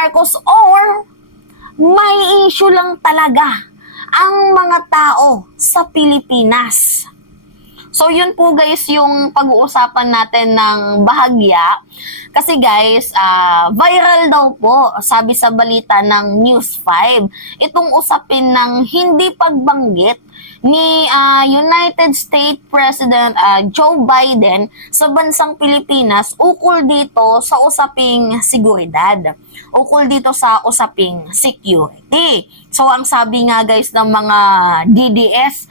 Marcos or may issue lang talaga ang mga tao sa Pilipinas? So yun po guys yung pag-uusapan natin ng bahagya. Kasi guys, viral daw po, sabi sa balita ng News 5, itong usapin ng hindi pagbanggit ni United States President Joe Biden sa bansang Pilipinas ukol dito sa usaping seguridad, ukol dito sa usaping security. So ang sabi nga guys ng mga DDS,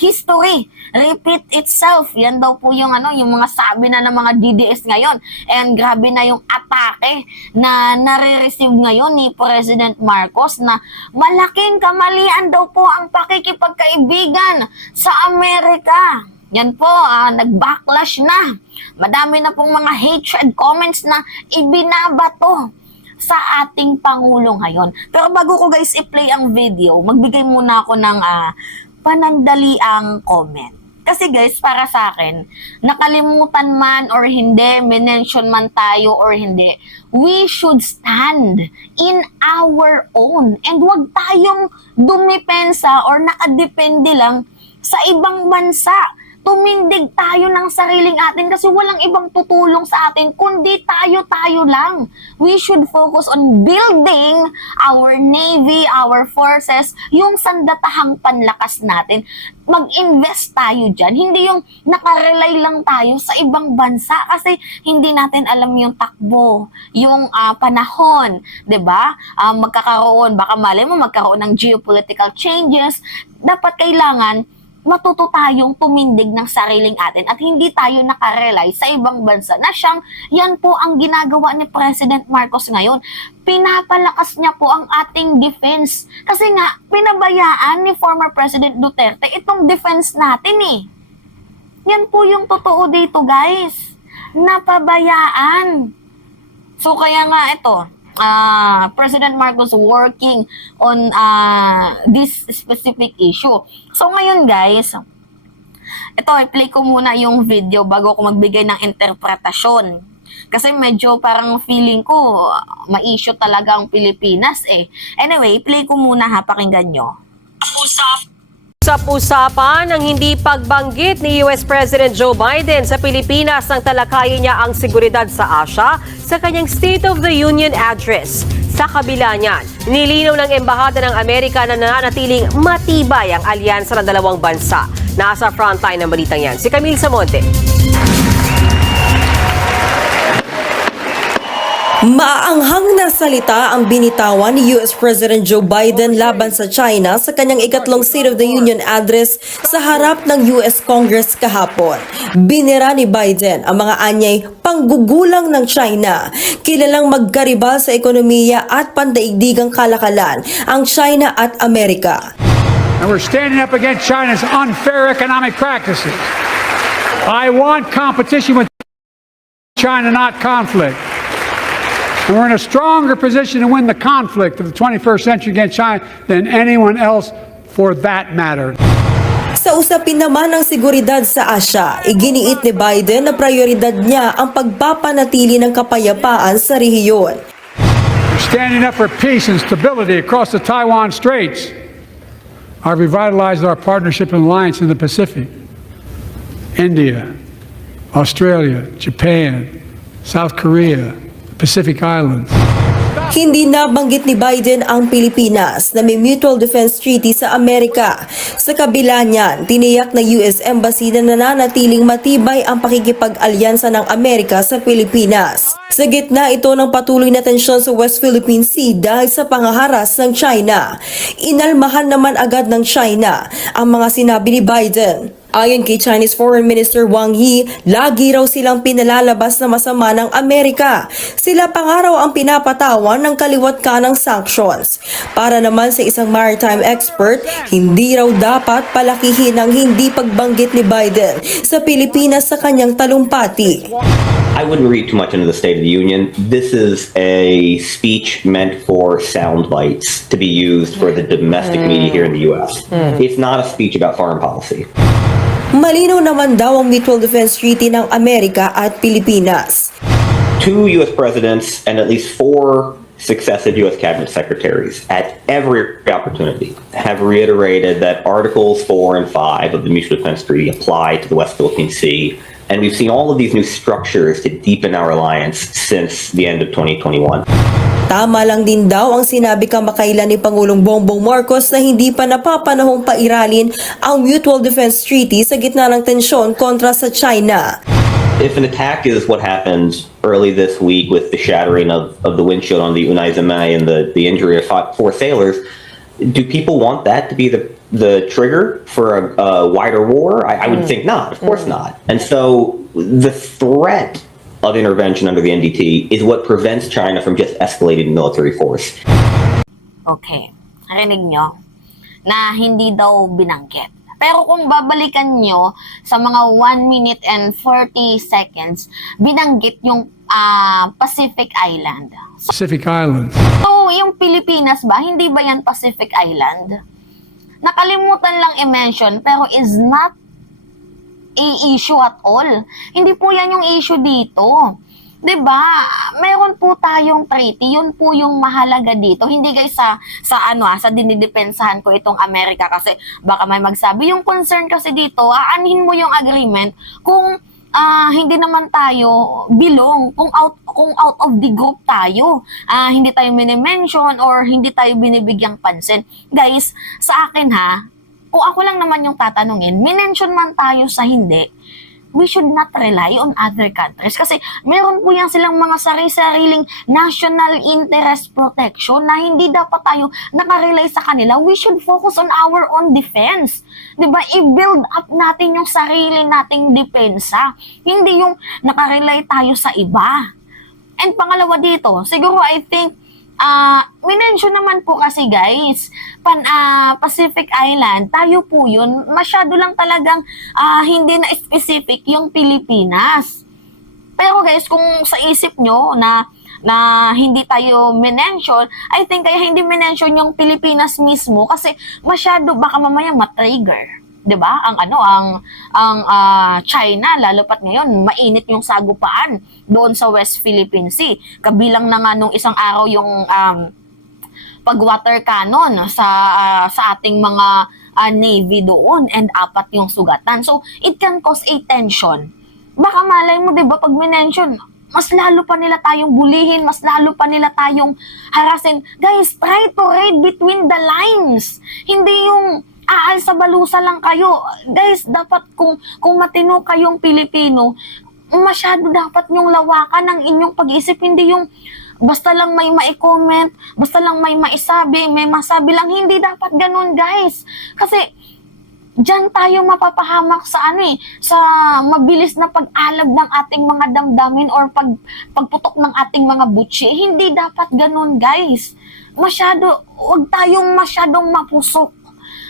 history repeat itself. Yan daw po yung yung mga sabi na ng mga DDS ngayon. And grabe na yung atake na nare-receive ngayon ni President Marcos na malaking kamalian daw po ang pakikipagkaibigan sa Amerika. Yan po, nag-backlash na. Madami na pong mga hatred comments na ibinabato sa ating Pangulo ngayon. Pero bago ko guys i-play ang video, magbigay muna ako ng panandaliang comment. Kasi guys, para sa akin, nakalimutan man or hindi, minention man tayo or hindi, we should stand in our own. And huwag tayong dumipensa or nakadepende lang sa ibang bansa. Tumindig tayo ng sariling atin kasi walang ibang tutulong sa atin kundi tayo-tayo lang. We should focus on building our navy, our forces, yung sandatahang panlakas natin. Mag-invest tayo dyan. Hindi yung nakarelay lang tayo sa ibang bansa kasi hindi natin alam yung takbo, yung panahon, 'di ba? Magkakaroon, baka mali mo magkaroon ng geopolitical changes. Dapat kailangan matuto tayong tumindig ng sariling atin at hindi tayo nakarelay sa ibang bansa na yan po ang ginagawa ni President Marcos ngayon. Pinapalakas niya po ang ating defense. Kasi nga, pinabayaan ni former President Duterte itong defense natin eh. Yan po yung totoo dito guys. Napabayaan. So kaya nga ito, President Marcos working on this specific issue. So ngayon guys, ito i-play ko muna yung video bago ko magbigay ng interpretasyon. Kasi medyo parang feeling ko ma-issue talaga ang Pilipinas eh. Anyway, play ko muna ha, pakinggan nyo. Usap-usapan ng hindi pagbanggit ni US President Joe Biden sa Pilipinas nang talakayin niya ang seguridad sa Asia sa kanyang State of the Union address. Sa kabila niyan, nilinaw ng Embahada ng Amerika na nananatiling matibay ang alyansa ng dalawang bansa. Nasa frontline ng balitang yan, si Camille Samonte. Maaanghang na salita ang binitawan ni US President Joe Biden laban sa China sa kanyang ikatlong State of the Union address sa harap ng US Congress kahapon. Binira ni Biden ang mga anyay panggugulang ng China. Kilalang magkaribal sa ekonomiya at pandaigdigang kalakalan ang China at Amerika. And we're standing up against China's unfair economic practices. I want competition with China, not conflict. And we're in a stronger position to win the conflict of the 21st century against China than anyone else for that matter. Sa usapin naman ng seguridad sa Asia, iginiit ni Biden na prioridad niya ang pagpapanatili ng kapayapaan sa rehiyon. We're standing up for peace and stability across the Taiwan Straits. I've revitalized our partnership and alliance in the Pacific. India, Australia, Japan, South Korea, Pacific Islands. Hindi nabanggit ni Biden ang Pilipinas na may Mutual Defense Treaty sa Amerika. Sa kabila niyan, tiniyak na US Embassy na nananatiling matibay ang pakikipag-alyansa ng Amerika sa Pilipinas. Sa gitna ito ng patuloy na tensyon sa West Philippine Sea dahil sa pangaharas ng China. Inalmahan naman agad ng China ang mga sinabi ni Biden. Ayon kay Chinese Foreign Minister Wang Yi, lagi raw silang pinalalabas na masama ng Amerika. Sila pa nga raw ang pinapatawan ng kaliwat kanang sanctions. Para naman sa isang maritime expert, hindi raw dapat palakihin ang hindi pagbanggit ni Biden sa Pilipinas sa kanyang talumpati. I wouldn't read too much into the State of the Union. This is a speech meant for sound bites to be used for the domestic media here in the U.S. It's not a speech about foreign policy. Malinaw naman daw ang Mutual Defense Treaty ng Amerika at Pilipinas. 2 U.S. presidents and at least 4 successive U.S. cabinet secretaries at every opportunity have reiterated that Articles 4 and 5 of the Mutual Defense Treaty apply to the West Philippine Sea. And we've seen all of these new structures to deepen our alliance since the end of 2021. Tama lang din daw ang sinabi kamakailan ni Pangulong Bongbong Marcos na hindi pa napapanahong pairalin ang Mutual Defense Treaty sa gitna ng tensyon kontra sa China. If an attack is what happened early this week with the shattering of the windshield on the Unai Zamay and the injury of 4 sailors, do people want that to be the trigger for a wider war? I would think not. Of course not. And so the threat of intervention under the NDT is what prevents China from just escalating military force. Okay, narinig nyo na hindi daw binanggit. Pero kung babalikan nyo sa mga 1 minute and 40 seconds, binanggit yung Pacific Island. Pacific Islands. So, yung Pilipinas ba, hindi ba yan Pacific Island? Nakalimutan lang i-mention pero is not issue at all. Hindi po yan yung issue dito. 'Di ba? Meron po tayong treaty, yun po yung mahalaga dito. Hindi guys sa dinidepensahan ko itong Amerika kasi baka may magsabi yung concern kasi dito, aanhin mo yung agreement kung hindi naman tayo belong, kung out of the group tayo. Hindi tayo mini-mention or hindi tayo binibigyang pansin. Guys, sa akin kung ako lang naman yung tatanungin, minention man tayo sa hindi, we should not rely on other countries. Kasi meron po yan silang mga sari-sariling national interest protection na hindi dapat tayo nakarely sa kanila. We should focus on our own defense. Diba? I-build up natin yung sarili nating depensa. Hindi yung nakarely tayo sa iba. And pangalawa dito, siguro I think, minention naman po kasi guys, Pacific Island, tayo po yun, masyado lang talagang hindi na specific yung Pilipinas. Pero guys, kung sa isip nyo na hindi tayo minention, I think kaya hindi minention yung Pilipinas mismo kasi masyado baka mamaya matrigger. 'Di ba? Ang China lalo pat ngayon mainit yung sagupaan doon sa West Philippine Sea. Kabilang na nga nung isang araw yung pag-water cannon sa ating mga navy doon and 4 yung sugatan. So it can cause a tension. Baka malay mo 'di ba pag minention, mas lalo pa nila tayong bulihin, mas lalo pa nila tayong harasin. Guys, try to read between the lines. Hindi yung aal sa balusa lang kayo. Guys, dapat kung matino kayong Pilipino, masyado dapat yung lawakan ng inyong pag-iisip. Hindi yung basta lang may ma-comment, basta lang may maisabi, may masabi lang. Hindi dapat ganun, guys. Kasi diyan tayo mapapahamak sa sa mabilis na pag-alab ng ating mga damdamin or pagputok ng ating mga butsi. Hindi dapat ganun, guys. Huwag tayong masyadong mapusok.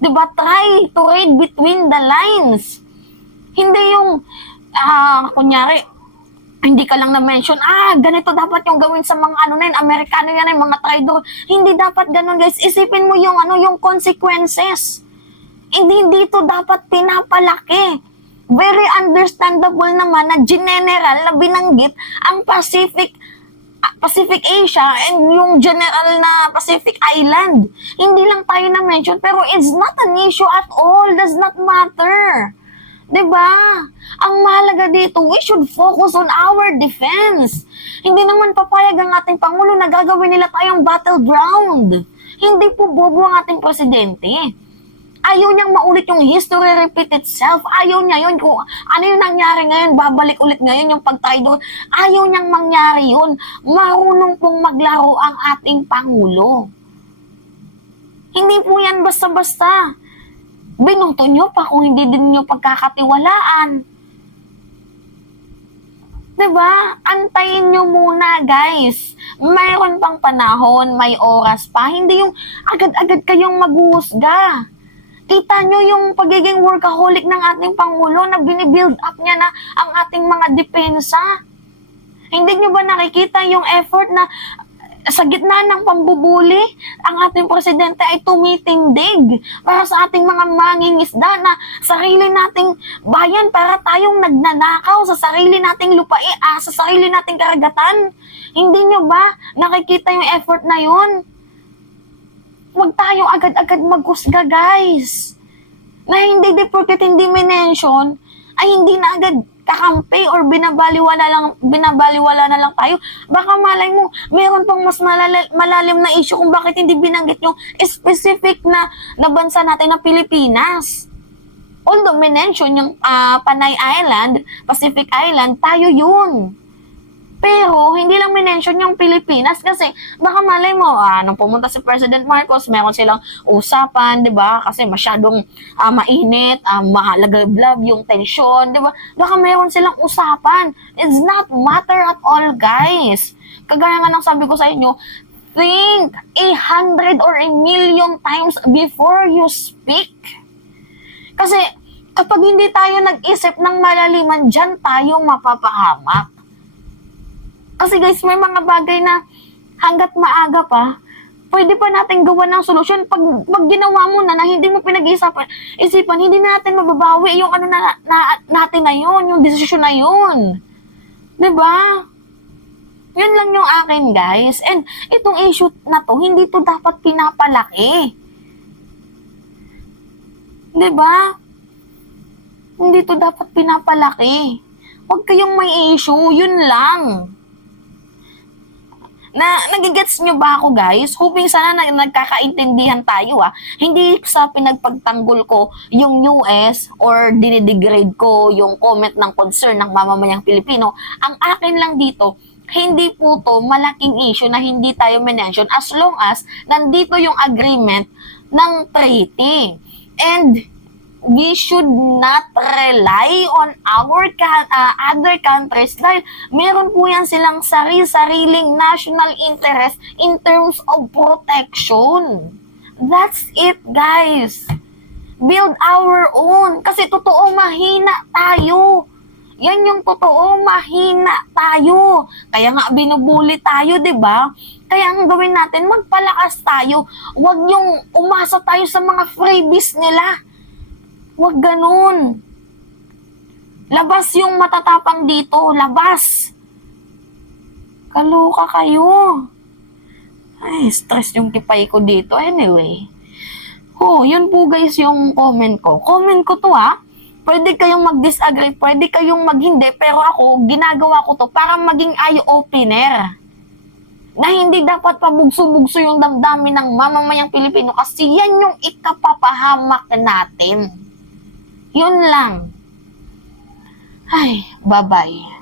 Diba? Try to read between the lines. Hindi yung, kunyari, hindi ka lang na-mention, ganito dapat yung gawin sa mga Amerikano yan, mga traidor. Hindi dapat ganun, guys. Isipin mo yung consequences. Hindi dito dapat pinapalaki. Very understandable naman na general na binanggit ang Pacific Asia and yung general na Pacific Island. Hindi lang tayo na-mention pero it's not an issue at all. Does not matter. Diba? Ang mahalaga dito, we should focus on our defense. Hindi naman papayag ang ating Pangulo na gagawin nila tayong battleground. Hindi po bobo ang ating presidente. Ayaw niyang maulit yung history repeat itself. Ayaw niya yun. Kung ano yung nangyari ngayon, babalik ulit ngayon yung pagtraidor. Ayaw niyang mangyari yun. Marunong pong maglaro ang ating Pangulo. Hindi po yan basta-basta. Binuto niyo pa kung hindi din niyo pagkakatiwalaan. Diba? Antayin nyo muna, guys. Mayroon pang panahon, may oras pa. Hindi yung agad-agad kayong maghuhusga. Kita nyo yung pagiging workaholic ng ating Pangulo na binibuild up niya na ang ating mga depensa. Hindi nyo ba nakikita yung effort na Sa gitna ng pambubuli, ang ating presidente ay tumitindig para sa ating mga mangingisda na sarili nating bayan, para tayong nagnanakaw sa sarili nating lupain, sa sarili nating karagatan. Hindi nyo ba nakikita yung effort na yun? Huwag tayo agad-agad maghusga, guys. Na hindi porket hindi mention, ay hindi na agad kakampi or binabaliwala na lang tayo. Baka malay mo, meron pang mas malalim na issue kung bakit hindi binanggit yung specific na bansa natin na Pilipinas. Although mention yung Panay Island, Pacific Island, tayo yun. Pero, hindi lang minention yung Pilipinas kasi baka malay mo, nung pumunta si President Marcos, meron silang usapan, di ba? Kasi masyadong mainit, mahalagablab yung tension, di ba? Baka meron silang usapan. It's not matter at all, guys. Kagaya nga ng sabi ko sa inyo, think 100 or 1,000,000 times before you speak. Kasi, kapag hindi tayo nag-isip ng malaliman, dyan tayo mapapahamak. Kasi guys, may mga bagay na hanggat maaga pa, pwede pa natin gawa ng solusyon. Pag ginawa mo na hindi mo pinag-isipan, hindi natin mababawi yung natin na yun, yung desisyon na yun. Diba? Yun lang yung akin, guys. And itong issue na to, hindi to dapat pinapalaki. Diba? Hindi to dapat pinapalaki. Huwag kayong may issue, yun lang. Nagigets nyo ba ako, guys? Hoping sana nagkakaintindihan tayo, Hindi sa pinagpagtanggol ko yung US or dinidegrade ko yung comment ng concern ng mamamayang Pilipino. Ang akin lang dito, hindi po to malaking issue na hindi tayo mention as long as nandito yung agreement ng treaty. And we should not rely on our other countries dahil meron po yan silang sariling national interest in terms of protection. That's it, guys. Build our own. Kasi totoo, mahina tayo. Yan yung totoo, mahina tayo. Kaya nga binubuli tayo, di ba? Kaya ang gawin natin, magpalakas tayo. Huwag yung umasa tayo sa mga freebies nila. Huwag ganun. Labas yung matatapang dito. Labas. Kaloka kayo. Ay, stress yung kipay ko dito. Anyway. Yun po guys yung comment ko. Comment ko to Pwede kayong mag-disagree, pwede kayong mag-hindi, pero ako, ginagawa ko to para maging eye-opener. Na hindi dapat pabugso-bugso yung damdamin ng mamamayang Pilipino kasi yan yung ikapapahamak natin. Yun lang. Ay, bye-bye.